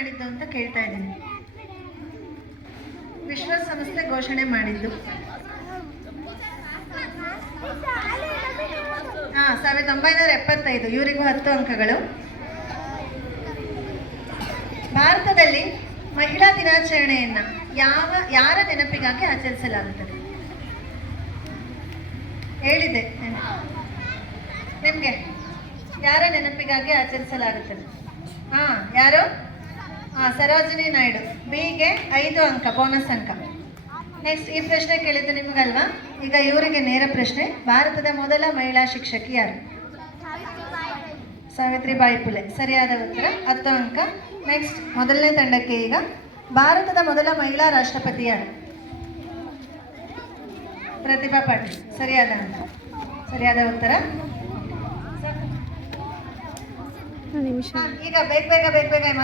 ಮಾಡಿದ್ದು ಅಂತ ಕೇಳ್ತಾ ಇದ್ದೀನಿ. ವಿಶ್ವಸಂಸ್ಥೆ ಘೋಷಣೆ ಮಾಡಿದ್ದು 1975. ಇವರಿಗೂ 10 ಅಂಕಗಳು. ಭಾರತದಲ್ಲಿ ಮಹಿಳಾ ದಿನಾಚರಣೆಯನ್ನ ಯಾರ ನೆನಪಿಗಾಗಿ ಆಚರಿಸಲಾಗುತ್ತದೆ? ಹೇಳಿದ್ದೆ ನಿಮಗೆ. ಯಾರ ನೆನಪಿಗಾಗಿ ಆಚರಿಸಲಾಗುತ್ತದೆ? ಯಾರು? ಸರೋಜಿನಿ ನಾಯ್ಡು. ಬಿಗೆ 5 ಅಂಕ, ಬೋನಸ್ ಅಂಕ. ನೆಕ್ಸ್ಟ್ ಈ ಪ್ರಶ್ನೆ ಕೇಳಿದ್ದು ನಿಮಗಲ್ವಾ? ಈಗ ಇವರಿಗೆ ನೇರ ಪ್ರಶ್ನೆ. ಭಾರತದ ಮೊದಲ ಮಹಿಳಾ ಶಿಕ್ಷಕಿ ಯಾರು? ಸಾವಿತ್ರಿಬಾಯಿ ಫುಲೆ. ಸರಿಯಾದ ಉತ್ತರ, 10 ಅಂಕ. ನೆಕ್ಸ್ಟ್ ಮೊದಲನೇ ತಂಡಕ್ಕೆ ಈಗ ಭಾರತದ ಮೊದಲ ಮಹಿಳಾ ರಾಷ್ಟ್ರಪತಿ ಯಾರು? ಪ್ರತಿಭಾ ಪಾಟೀಲ್. ಸರಿಯಾದ ಉತ್ತರ. ಈಗ ಬೇಗ